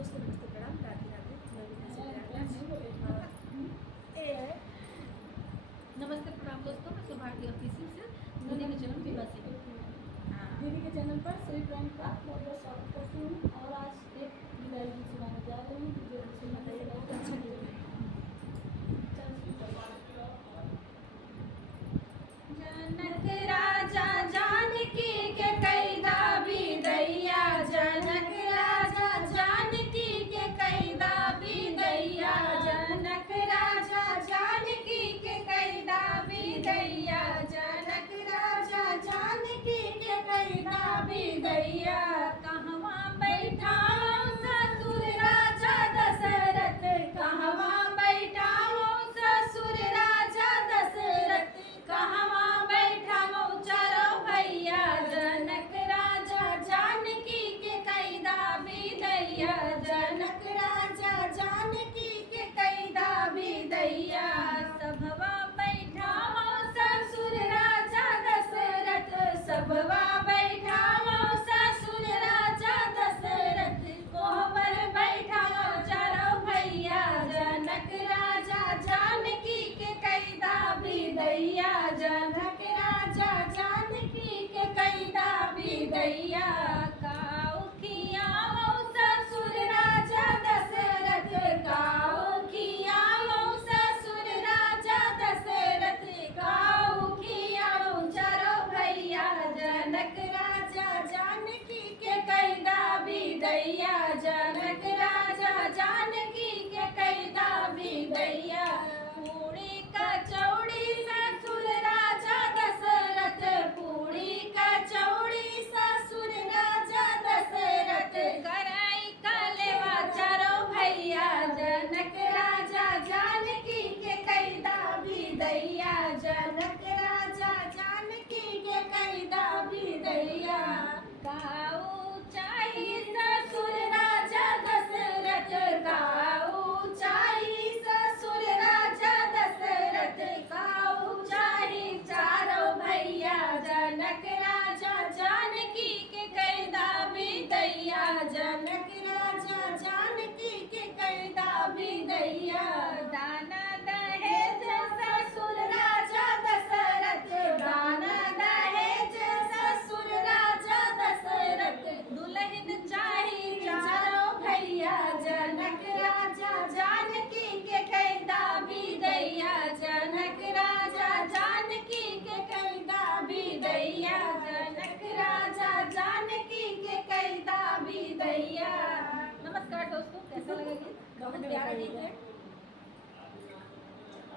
दोस्तों नमस्ते प्रणाम राधे राधे मैं नमस्ते प्रणाम दोस्तों, मैं सुभारती ऑफिसियल से दीदी के चैनल विवासी दीदी के चैनल पर सभी फ्रेंड का बहुत बहुत स्वागत करती हूँ। और आज एक विदाई गीत सुनाने जा रही हूँ जो सुनना बहुत अच्छा गीत है। जनक राजा जानकी के कैदा बिदैया, जनक राजा जानकी के कैदा बिदैया, जनक राजा जानकी के कैदा बिदैया, जनक राजा जानकी के कैदा बिदैया। कहवा बैठा ससुर राजा दशरथ, कहवा बैठा ससुर राजा दशरथ, कहवा बैठा चारो भैया, जनक राजा जानकी के कैदा बिदैया, जनक राजा जानकी के कैदा बिदैया। सभवा बैठा ससुर राजा दशरथ, सभवा बैठा ससुर राजा दशरथ, कोहबर बैठा चारो भैया, जनक राजा जानकी के कैदा बिदैया, जनक राजा जानकी के कैदा बिदैया। काउकिया ससुर राजा दशरथ, काउकिया ससुर राजा दशरथ, काउकिया चारो भैया, जनक राजा जानकी के कैदा बिदैया, जनक राजा जानकी के कैदा बिदैया। पूरी कचौड़ी ससुर राजा दशरथ, पूरी कचौड़ी ससुर राजा दशरथ, कराई कलेवा चारो भैया, जनक राजा जानकी के कैदा बिदैया, जनक राजा जानकी के कैदा बिदैया। काऊ चाही ससुर राजा दशरथ, काऊ चाही ससुर राजा दशरथ, काऊ चाही चारो भैया, जनक राजा जानकी के कैदा बिदैया, जनक राजा जानकी के कैदा बिदैया। दाना दहेज ससुर राजा दशरथ, दाना दहेज ससुर राजा दशरथ, दुल्हन चाही चारो भैया, जनक राजा जानकी के कैदा बिदैया, जनक राजा जानकी के कैदा बिदैया, जनक राजा जानकी के कैदा बिदैया। नमस्कार दोस्तों, कैसा लगा गीत? बहुत प्यारा गीत है।